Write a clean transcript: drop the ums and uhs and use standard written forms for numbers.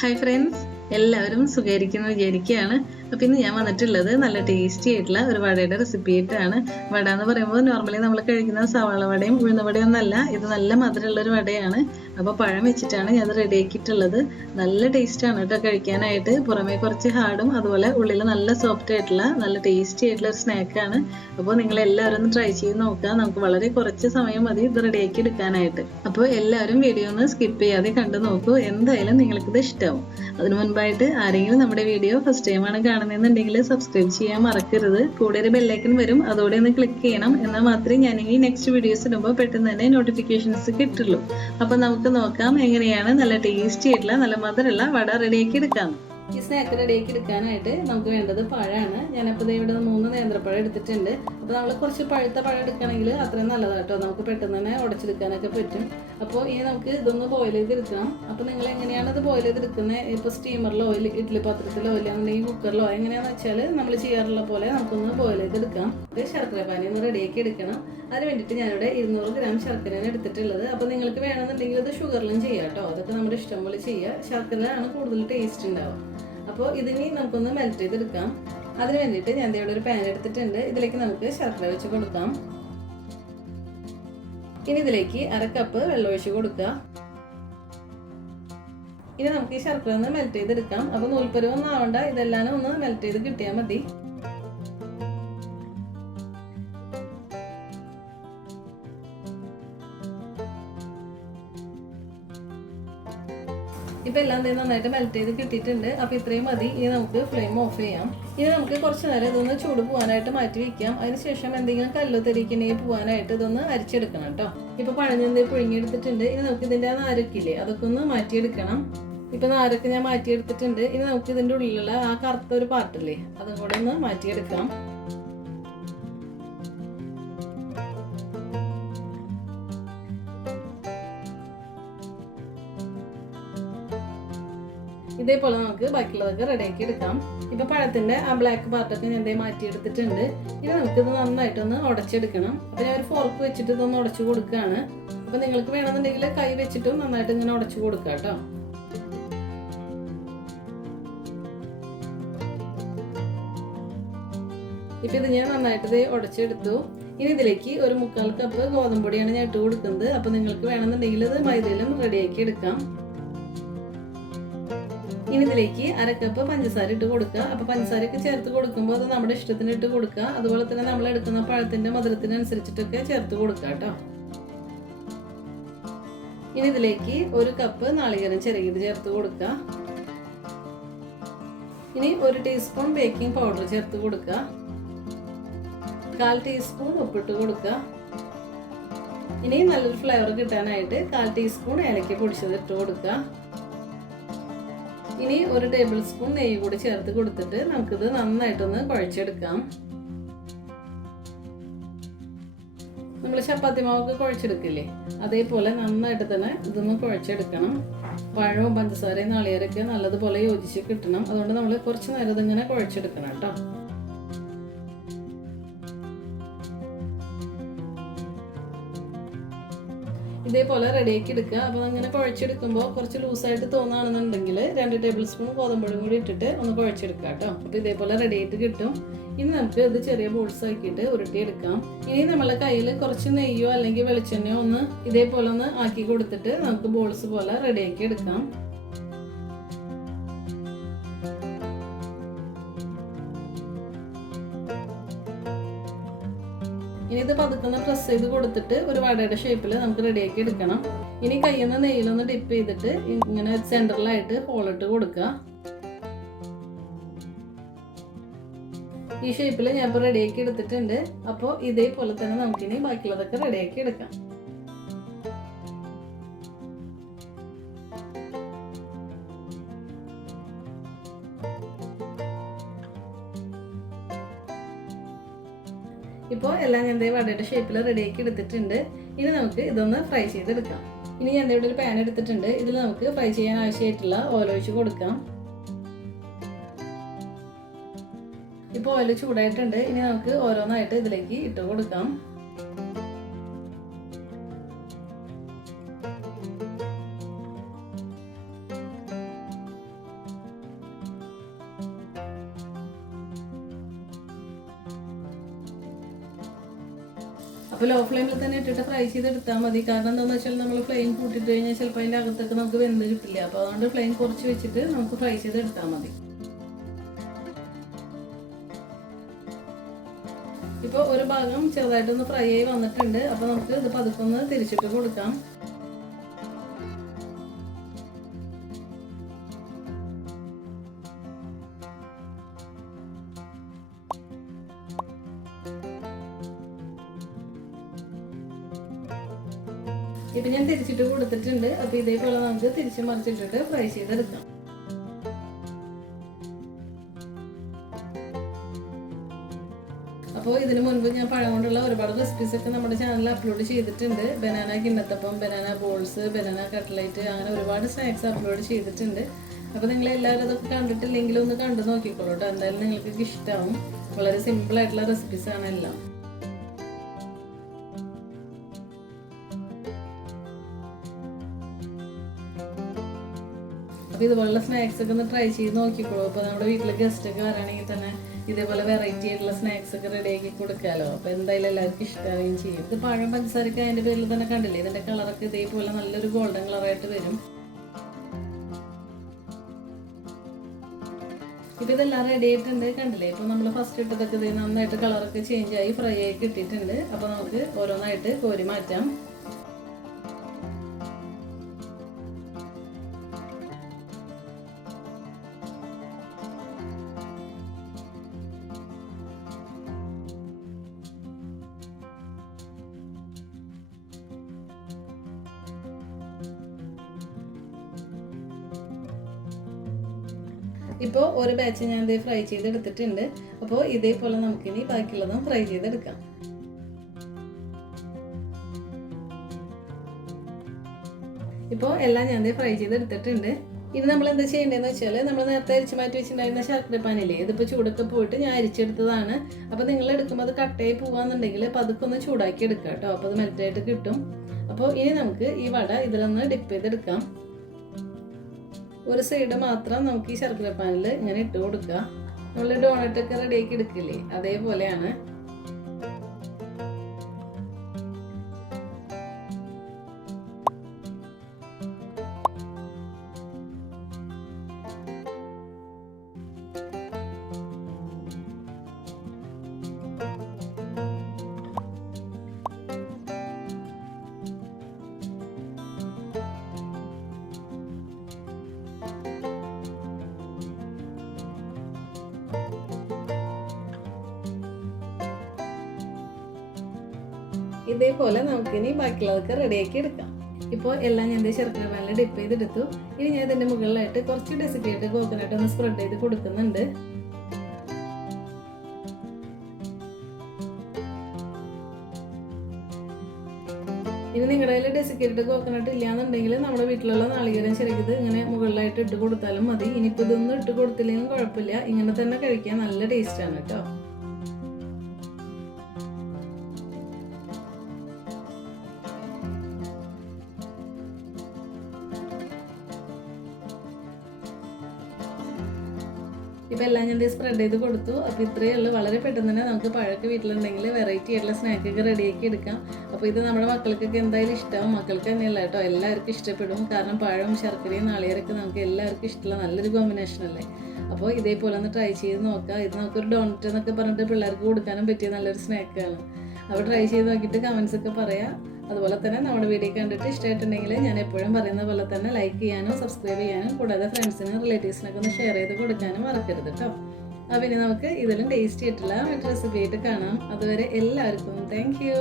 Hi friends, എല്ലാവരും സുഖമായിരിക്കുന്നു വിചാരിക്കുകയാണ്. അപ്പം ഇന്ന് ഞാൻ വന്നിട്ടുള്ളത് നല്ല ടേസ്റ്റി ആയിട്ടുള്ള ഒരു വടയുടെ റെസിപ്പി ആയിട്ടാണ്. വട എന്ന് പറയുമ്പോൾ നോർമലി നമ്മൾ കഴിക്കുന്ന സവാള വടയും ഉഴുന്ന വടയും ഒന്നല്ല, ഇത് നല്ല മധുരമുള്ളൊരു വടയാണ്. അപ്പോൾ പഴം വെച്ചിട്ടാണ് ഞാൻ റെഡിയാക്കിയിട്ടുള്ളത്. നല്ല ടേസ്റ്റാണ് കേട്ടോ കഴിക്കാനായിട്ട്. പുറമേ കുറച്ച് ഹാർഡും അതുപോലെ ഉള്ളിൽ നല്ല സോഫ്റ്റ് ആയിട്ടുള്ള നല്ല ടേസ്റ്റി ആയിട്ടുള്ള ഒരു സ്നാക്കാണ്. അപ്പോൾ നിങ്ങൾ എല്ലാവരും ഒന്ന് ട്രൈ ചെയ്ത് നോക്കുക. നമുക്ക് വളരെ കുറച്ച് സമയം മതി ഇത് റെഡിയാക്കി എടുക്കാനായിട്ട്. അപ്പോൾ എല്ലാവരും വീഡിയോ ഒന്ന് സ്കിപ്പ് ചെയ്യാതെ കണ്ടു നോക്കൂ. എന്തായാലും നിങ്ങൾക്കിത് ഇഷ്ടമാവും. അതിനു മുൻപായിട്ട് ആരെങ്കിലും നമ്മുടെ വീഡിയോ ഫസ്റ്റ് ടൈമാണ് കാണുന്നതെന്നുണ്ടെങ്കിൽ സബ്സ്ക്രൈബ് ചെയ്യാൻ മറക്കരുത്. കൂടെ ഒരു ബെല്ലൈക്കൻ വരും, അതോടെ ഒന്ന് ക്ലിക്ക് ചെയ്യണം. എന്നാൽ മാത്രമേ ഞാൻ ഇനി നെക്സ്റ്റ് വീഡിയോസ് ഇടുമ്പോൾ പെട്ടെന്ന് തന്നെ നോട്ടിഫിക്കേഷൻസ് കിട്ടുള്ളൂ. അപ്പം നമുക്ക് നോക്കാം എങ്ങനെയാണ് നല്ല ടേസ്റ്റി ആയിട്ടുള്ള നല്ല മധുരമുള്ള വട റെഡിയാക്കി എടുക്കാം. ഈ സ്നാക്ക് റെഡിയാക്കി എടുക്കാനായിട്ട് നമുക്ക് വേണ്ടത് പഴമാണ്. ഞാനപ്പോൾ ഇവിടെ 3 നേന്ത്രപ്പഴം എടുത്തിട്ടുണ്ട്. അപ്പോൾ നമ്മൾ കുറച്ച് പഴുത്ത പഴം എടുക്കുകയാണെങ്കിൽ അത്രയും നല്ലതാണ് കേട്ടോ. നമുക്ക് പെട്ടെന്ന് തന്നെ ഉടച്ചെടുക്കാനൊക്കെ പറ്റും. അപ്പോൾ ഇനി നമുക്ക് ഇതൊന്ന് ബോയിൽ ചെയ്തെടുക്കണം. അപ്പോൾ നിങ്ങൾ എങ്ങനെയാണ് ഇത് ബോയിൽ ചെയ്തെടുക്കുന്നത്? ഇപ്പോൾ സ്റ്റീമറിലോ ഇഡ്ഡലി പാത്രത്തിലോ ഇല്ലാന്നുണ്ടെങ്കിൽ കുക്കറിലോ എങ്ങനെയാണെന്ന് വെച്ചാൽ നമ്മൾ ചെയ്യാറുള്ള പോലെ നമുക്കൊന്ന് ബോയിൽ ചെയ്തെടുക്കാം. ഇത് ശർക്കര പാനി ഒന്ന് റെഡിയാക്കി എടുക്കണം. അതിന് വേണ്ടിയിട്ട് ഞാനിവിടെ 200 ഗ്രാം ശർക്കരയാണ് എടുത്തിട്ടുള്ളത്. അപ്പോൾ നിങ്ങൾക്ക് വേണമെന്നുണ്ടെങ്കിൽ ഇത് ഷുഗറിലും ചെയ്യാം കേട്ടോ. അതൊക്കെ നമ്മുടെ ഇഷ്ടം പോലെ ചെയ്യുക. ശർക്കരയാണ് കൂടുതൽ ടേസ്റ്റ് ഉണ്ടാവുക. അപ്പോൾ ഇതിനി നമുക്കൊന്ന് മെൽറ്റ് ചെയ്തെടുക്കാം. അതിന് വേണ്ടിയിട്ട് ഞാൻ ഇവിടെ ഒരു പാൻ എടുത്തിട്ടുണ്ട്. ഇതിലേക്ക് നമുക്ക് ശർക്കര വെച്ച് കൊടുക്കാം. ഇനി ഇതിലേക്ക് 1/2 കപ്പ് വെള്ളം ഒഴിച്ച് കൊടുക്കുക. ഇനി നമുക്ക് ഈ ശർക്കര ഒന്ന് മെൽറ്റ് ചെയ്തെടുക്കാം. അപ്പോൾ നൂൽപ്പരുവൊന്നും ആവണ്ട, ഇതെല്ലാം ഒന്ന് മെൽറ്റ് ചെയ്ത് കിട്ടിയാൽ മതി. ഇപ്പം എല്ലാം നന്നായിട്ട് മെൽറ്റ് ചെയ്ത് കിട്ടിയിട്ടുണ്ട്. അപ്പോൾ ഇത്രയും മതി. ഇനി നമുക്ക് ഫ്ലെയിം ഓഫ് ചെയ്യാം. ഇനി നമുക്ക് കുറച്ച് നേരം ഇതൊന്ന് ചൂട് പോകാനായിട്ട് മാറ്റി വയ്ക്കാം. അതിനുശേഷം എന്തെങ്കിലും കല്ലോ തെറിക്കണേ പോകാനായിട്ട് ഇതൊന്ന് അരിച്ചെടുക്കണം കേട്ടോ. ഇപ്പോൾ പഴഞ്ഞെന്ത് പുഴുങ്ങിയെടുത്തിട്ടുണ്ട്. ഇനി നമുക്ക് ഇതിൻ്റെ നാരക്കില്ലേ അതൊക്കെ ഒന്ന് മാറ്റിയെടുക്കണം. ഇപ്പം നാരൊക്കെ ഞാൻ മാറ്റിയെടുത്തിട്ടുണ്ട്. ഇനി നമുക്ക് ഇതിൻ്റെ ഉള്ളിലുള്ള ആ കറുത്ത ഒരു പാർട്ടില്ലേ അതും കൂടെ ഒന്ന് മാറ്റിയെടുക്കാം. ഇതേപോലെ നമുക്ക് ബാക്കിയുള്ളതൊക്കെ റെഡിയാക്കി എടുക്കാം. ഇപ്പൊ പഴത്തിന്റെ ആ ബ്ലാക്ക് പാർട്ടൊക്കെ ഞാൻ മാറ്റിയെടുത്തിട്ടുണ്ട്. ഇനി നമുക്കിത് നന്നായിട്ടൊന്ന് ഉടച്ചെടുക്കണം. അപ്പൊ ഞാൻ ഒരു ഫോർക്ക് വെച്ചിട്ട് ഇതൊന്ന് ഉടച്ചു കൊടുക്കുകയാണ്. അപ്പൊ നിങ്ങൾക്ക് വേണമെന്നുണ്ടെങ്കിൽ കൈ വെച്ചിട്ടും നന്നായിട്ട് ഇങ്ങനെ ഉടച്ചു കൊടുക്കുക കേട്ടോ. ഇപ്പൊ ഇത് ഞാൻ നന്നായിട്ട് ഉടച്ചെടുത്തു. ഇനി ഇതിലേക്ക് ഒരു 1/4 കപ്പ് ഗോതമ്പൊടിയാണ് ഞാൻ ഇട്ട് കൊടുക്കുന്നത്. അപ്പൊ നിങ്ങൾക്ക് വേണമെന്നുണ്ടെങ്കിൽ ഇത് മൈദയിലും റെഡിയാക്കി എടുക്കാം. ഇനി ഇതിലേക്ക് 1/2 കപ്പ് പഞ്ചസാര ഇട്ട് കൊടുക്കുക. അപ്പൊ പഞ്ചസാരയൊക്കെ ചേർത്ത് കൊടുക്കുമ്പോൾ അത് നമ്മുടെ ഇഷ്ടത്തിന് ഇട്ട് കൊടുക്കുക. അതുപോലെ തന്നെ നമ്മൾ എടുക്കുന്ന പഴത്തിന്റെ മധുരത്തിനനുസരിച്ചിട്ടൊക്കെ ചേർത്ത് കൊടുക്കുക കേട്ടോ. ഇനി ഇതിലേക്ക് 1 കപ്പ് നാളികേരം ചിരകിയത് ചേർത്ത് കൊടുക്കുക. ഇനി 1 ടീസ്പൂൺ ബേക്കിംഗ് പൗഡർ ചേർത്ത് കൊടുക്കുക. 1/4 ടീസ്പൂൺ ഉപ്പിട്ട് കൊടുക്കുക. ഇനി നല്ലൊരു ഫ്ലേവർ കിട്ടാനായിട്ട് 1/4 ടീസ്പൂൺ ഏലക്ക പൊടിച്ചത് ഇട്ട് കൊടുക്കുക. ഇനി 1 ടേബിൾ സ്പൂൺ നെയ്യ് കൂടി ചേർത്ത് കൊടുത്തിട്ട് നമുക്കിത് നന്നായിട്ടൊന്ന് കുഴച്ചെടുക്കാം. നമ്മൾ ചപ്പാത്തി മാവൊക്കെ കുഴച്ചെടുക്കില്ലേ അതേപോലെ നന്നായിട്ട് തന്നെ ഇതൊന്ന് കുഴച്ചെടുക്കണം. പഴവും പഞ്ചസാരയും നാളികേരമൊക്കെ നല്ലതുപോലെ യോജിച്ച് കിട്ടണം. അതുകൊണ്ട് നമ്മൾ കുറച്ച് നേരം ഇതിങ്ങനെ കുഴച്ചെടുക്കണം കേട്ടോ. ഇതേപോലെ റെഡിയാക്കി എടുക്കുക. അപ്പോൾ അങ്ങനെ കുഴച്ചെടുക്കുമ്പോൾ കുറച്ച് ലൂസായിട്ട് തോന്നുകയാണെന്നുണ്ടെങ്കിൽ 2 ടേബിൾ സ്പൂൺ ഗോതമ്പൊടി കൂടി ഇട്ടിട്ട് ഒന്ന് കുഴച്ചെടുക്കുക കേട്ടോ. അപ്പോൾ ഇതേപോലെ റെഡി ആയിട്ട് കിട്ടും. ഇനി നമുക്ക് ഇത് ചെറിയ ബോൾസ് ആക്കിയിട്ട് ഉരുട്ടിയെടുക്കാം. ഇനി നമ്മളെ കയ്യിൽ കുറച്ച് നെയ്യോ അല്ലെങ്കിൽ വെളിച്ചെണ്ണയോ ഒന്ന് ഇതേപോലെ ഒന്ന് ആക്കി കൊടുത്തിട്ട് നമുക്ക് ബോൾസ് പോലെ റെഡിയാക്കി എടുക്കാം. ഇനി ഇത് പതുക്കുന്ന പ്രസ് ചെയ്ത് കൊടുത്തിട്ട് ഒരു വടയുടെ ഷേപ്പിൽ നമുക്ക് റെഡിയാക്കി എടുക്കണം. ഇനി കയ്യിൽ നിന്ന് നെയ്യിലൊന്ന് ഡിപ്പ് ചെയ്തിട്ട് ഇങ്ങനെ സെന്ററിലായിട്ട് ഹോളിട്ട് കൊടുക്കുക. ഈ ഷേപ്പിൽ ഞാൻ ഇപ്പോൾ റെഡിയാക്കി എടുത്തിട്ടുണ്ട്. അപ്പോൾ ഇതേപോലെ തന്നെ നമുക്കിനി ബാക്കിയുള്ളതൊക്കെ റെഡിയാക്കി എടുക്കാം. ഇപ്പോൾ എല്ലാം ഞാൻ വടയുടെ ഷേപ്പിൽ റെഡിയാക്കി എടുത്തിട്ടുണ്ട്. ഇനി നമുക്ക് ഇതൊന്ന് ഫ്രൈ ചെയ്തെടുക്കാം. ഇനി ഞാൻ ഇവിടെ ഒരു പാൻ എടുത്തിട്ടുണ്ട്. ഇതിൽ നമുക്ക് ഫ്രൈ ചെയ്യാൻ ആവശ്യമായിട്ടുള്ള ഓയിൽ ഒഴിച്ച് കൊടുക്കാം. ഇപ്പോൾ ഓയിൽ ചൂടായിട്ടുണ്ട്. ഇനി നമുക്ക് ഓരോന്നായിട്ട് ഇതിലേക്ക് ഇട്ട് കൊടുക്കാം. അപ്പോൾ ലോ ഫ്ലെയിമിൽ തന്നെ ഇട്ടിട്ട് ഫ്രൈ ചെയ്തെടുത്താൽ മതി. കാരണം എന്താണെന്ന് വെച്ചാൽ നമ്മൾ ഫ്ലെയിം കൂട്ടിയിട്ട് കഴിഞ്ഞാൽ ചിലപ്പോൾ അതിൻ്റെ അകത്തൊക്കെ നമുക്ക് വെന്ത് കിട്ടില്ല. അപ്പോൾ അതുകൊണ്ട് ഫ്ലെയിം കുറച്ച് വെച്ചിട്ട് നമുക്ക് ഫ്രൈ ചെയ്തെടുത്താൽ മതി. ഇപ്പോൾ ഒരു ഭാഗം ചെറുതായിട്ടൊന്ന് ഫ്രൈ ആയി വന്നിട്ടുണ്ട്. അപ്പോൾ നമുക്ക് ഇത് പതുക്കൊന്ന് തിരിച്ചിട്ട് കൊടുക്കാം. ഇപ്പം ഞാൻ തിരിച്ചിട്ട് കൊടുത്തിട്ടുണ്ട്. അപ്പോൾ ഇതേപോലെ നമുക്ക് തിരിച്ച് മറിച്ചിട്ടിട്ട് ഫ്രൈ ചെയ്തെടുക്കാം. അപ്പോൾ ഇതിന് മുൻപ് ഞാൻ പഴം കൊണ്ടുള്ള ഒരുപാട് റെസിപ്പീസ് ഒക്കെ നമ്മുടെ ചാനലിൽ അപ്ലോഡ് ചെയ്തിട്ടുണ്ട്. ബനാന കിണ്ണത്തപ്പം, ബനാന ബോൾസ്, ബനാന കട്ട്ലൈറ്റ്, അങ്ങനെ ഒരുപാട് സ്നാക്സ് അപ്ലോഡ് ചെയ്തിട്ടുണ്ട്. അപ്പോൾ നിങ്ങൾ എല്ലാവരും അതൊക്കെ കണ്ടിട്ടില്ലെങ്കിലും ഒന്ന് കണ്ടു നോക്കിക്കോളൂ കേട്ടോ. എന്തായാലും നിങ്ങൾക്ക് ഇഷ്ടമാവും. വളരെ സിമ്പിൾ ആയിട്ടുള്ള റെസിപ്പീസ് ആണ് എല്ലാം. അപ്പോൾ ഇതുപോലുള്ള സ്നാക്സ് ഒക്കെ ഒന്ന് ട്രൈ ചെയ്ത് നോക്കിക്കോളൂ. അപ്പോൾ നമ്മുടെ വീട്ടിൽ ഗസ്റ്റ് ഒക്കെ വരാണെങ്കിൽ തന്നെ ഇതേപോലെ വെറൈറ്റി ആയിട്ടുള്ള സ്നാക്സ് ഒക്കെ റെഡി ആക്കി കൊടുക്കാമല്ലോ. അപ്പോൾ എന്തായാലും എല്ലാവർക്കും ഇഷ്ടമാവുകയും ചെയ്യും. ഇത് പഴം പഞ്ചസാരക്ക് അതിൻ്റെ പേരിൽ തന്നെ കണ്ടില്ലേ, ഇതിൻ്റെ കളറൊക്കെ ഇതേപോലെ നല്ലൊരു ഗോൾഡൻ കളറായിട്ട് വരും. ഇപ്പോൾ ഇതെല്ലാം റെഡി ആയിട്ടുണ്ട് കണ്ടില്ലേ. ഇപ്പോൾ നമ്മൾ ഫസ്റ്റ് ഇട്ടതൊക്കെ ഇത് നന്നായിട്ട് കളറൊക്കെ ചേഞ്ച് ആയി ഫ്രൈ ആയി കിട്ടിയിട്ടുണ്ട്. അപ്പോൾ നമുക്ക് ഓരോന്നായിട്ട് കോരി മാറ്റാം. ഇപ്പോൾ ഒരു ബാച്ച് ഞാൻ ഇത് ഫ്രൈ ചെയ്തെടുത്തിട്ടുണ്ട്. അപ്പോൾ ഇതേപോലെ നമുക്കിനി ബാക്കിയുള്ളതും ഫ്രൈ ചെയ്തെടുക്കാം. ഇപ്പോൾ എല്ലാം ഞാൻ ഫ്രൈ ചെയ്തെടുത്തിട്ടുണ്ട്. ഇനി നമ്മൾ എന്താ ചെയ്യേണ്ടതെന്ന് വെച്ചാൽ, നമ്മൾ നേരത്തെ അരിച്ച് മാറ്റി വെച്ചിട്ടുണ്ടായിരുന്ന ശർക്കര പാനില്ലേ, ഇതിപ്പോൾ ചൂടൊക്കെ പോയിട്ട് ഞാൻ അരിച്ചെടുത്തതാണ്. അപ്പോൾ നിങ്ങൾ എടുക്കുമ്പോൾ അത് കട്ടയായി പോവാന്നുണ്ടെങ്കിൽ പതുക്കെ ഒന്ന് ചൂടാക്കി എടുക്കാം കേട്ടോ. അപ്പോൾ അത് മെൽറ്റായിട്ട് കിട്ടും. അപ്പോൾ ഇനി നമുക്ക് ഈ വട ഇതിലൊന്ന് ഡിപ്പ് ചെയ്തെടുക്കാം. ഒരു സൈഡ് മാത്രം നമുക്ക് ഈ ശർക്കര പാനിൽ ഇങ്ങനെ ഇട്ട് കൊടുക്കുക. നമ്മൾ ഡോണറ്റൊക്കെ റെഡിയാക്കി എടുക്കില്ലേ, അതേപോലെയാണ്. ഇതേപോലെ നമുക്കിനി ബാക്കിയുള്ളതൊക്കെ റെഡിയാക്കി എടുക്കാം. ഇപ്പോൾ എല്ലാം ഞാൻ ശർക്കര പാനിൽ ഡിപ്പ് ചെയ്തെടുത്തു. ഇനി ഞാൻ ഇതിൻ്റെ മുകളിലായിട്ട് കുറച്ച് ഡെസിക്കേറ്റ് കോക്കനട്ട് ഒന്ന് സ്പ്രെഡ് ചെയ്ത് കൊടുക്കുന്നുണ്ട്. ഇനി നിങ്ങളുടെ കയ്യിൽ ഡെസിക്കേറ്റഡ് കോക്കനട്ട് ഇല്ലാന്നുണ്ടെങ്കിൽ നമ്മുടെ വീട്ടിലുള്ള നാളികേരം ചെറുകിയത് ഇങ്ങനെ മുകളിലായിട്ട് ഇട്ട് കൊടുത്താലും മതി. ഇനിയിപ്പോൾ ഇതൊന്നും ഇട്ട് കൊടുത്തില്ലെങ്കിലും കുഴപ്പമില്ല, ഇങ്ങനെ തന്നെ കഴിക്കാൻ നല്ല ടേസ്റ്റാണ് കേട്ടോ. ഇപ്പോൾ എല്ലാം ഞാൻ സ്പ്രെഡ് ചെയ്ത് കൊടുത്തു. അപ്പോൾ ഇത്രയേ ഉള്ളൂ. വളരെ പെട്ടെന്ന് തന്നെ നമുക്ക് പഴമൊക്കെ വീട്ടിലുണ്ടെങ്കിൽ വെറൈറ്റി ആയിട്ടുള്ള സ്നാക്കൊക്കെ റെഡിയാക്കി എടുക്കാം. അപ്പോൾ ഇത് നമ്മുടെ മക്കൾക്കൊക്കെ എന്തായാലും ഇഷ്ടമാവും. മക്കൾക്ക് തന്നെയല്ല കേട്ടോ, എല്ലാവർക്കും ഇഷ്ടപ്പെടും. കാരണം പഴവും ശർക്കരയും നാളികേരമൊക്കെ നമുക്ക് എല്ലാവർക്കും ഇഷ്ടമുള്ള നല്ലൊരു കോമ്പിനേഷൻ അല്ലേ. അപ്പോൾ ഇതേപോലെ ഒന്ന് ട്രൈ ചെയ്ത് നോക്കാം. ഇത് നമുക്കൊരു ഡോണറ്റ് എന്നൊക്കെ പറഞ്ഞിട്ട് പിള്ളേർക്ക് കൊടുക്കാനും പറ്റിയ നല്ലൊരു സ്നാക്കാണ്. അപ്പോൾ ട്രൈ ചെയ്ത് നോക്കിയിട്ട് കമൻസ് ഒക്കെ പറയാം. അതുപോലെ തന്നെ നമ്മുടെ വീഡിയോ കണ്ടിട്ട് ഇഷ്ടമായിട്ടുണ്ടെങ്കിൽ ഞാൻ എപ്പോഴും പറയുന്ന പോലെ തന്നെ ലൈക്ക് ചെയ്യാനും സബ്സ്ക്രൈബ് ചെയ്യാനും കൂടാതെ ഫ്രണ്ട്സിനും റിലേറ്റീവ്സിനൊക്കെ ഒന്ന് ഷെയർ ചെയ്ത് കൊടുക്കാനും മറക്കരുത് കേട്ടോ. അപ്പോൾ ഇനി നമുക്ക് ഇതിലും ടേസ്റ്റി ആയിട്ടുള്ള മറ്റു റെസിപ്പി ആയിട്ട് കാണാം. അതുവരെ എല്ലാവർക്കും താങ്ക് യു.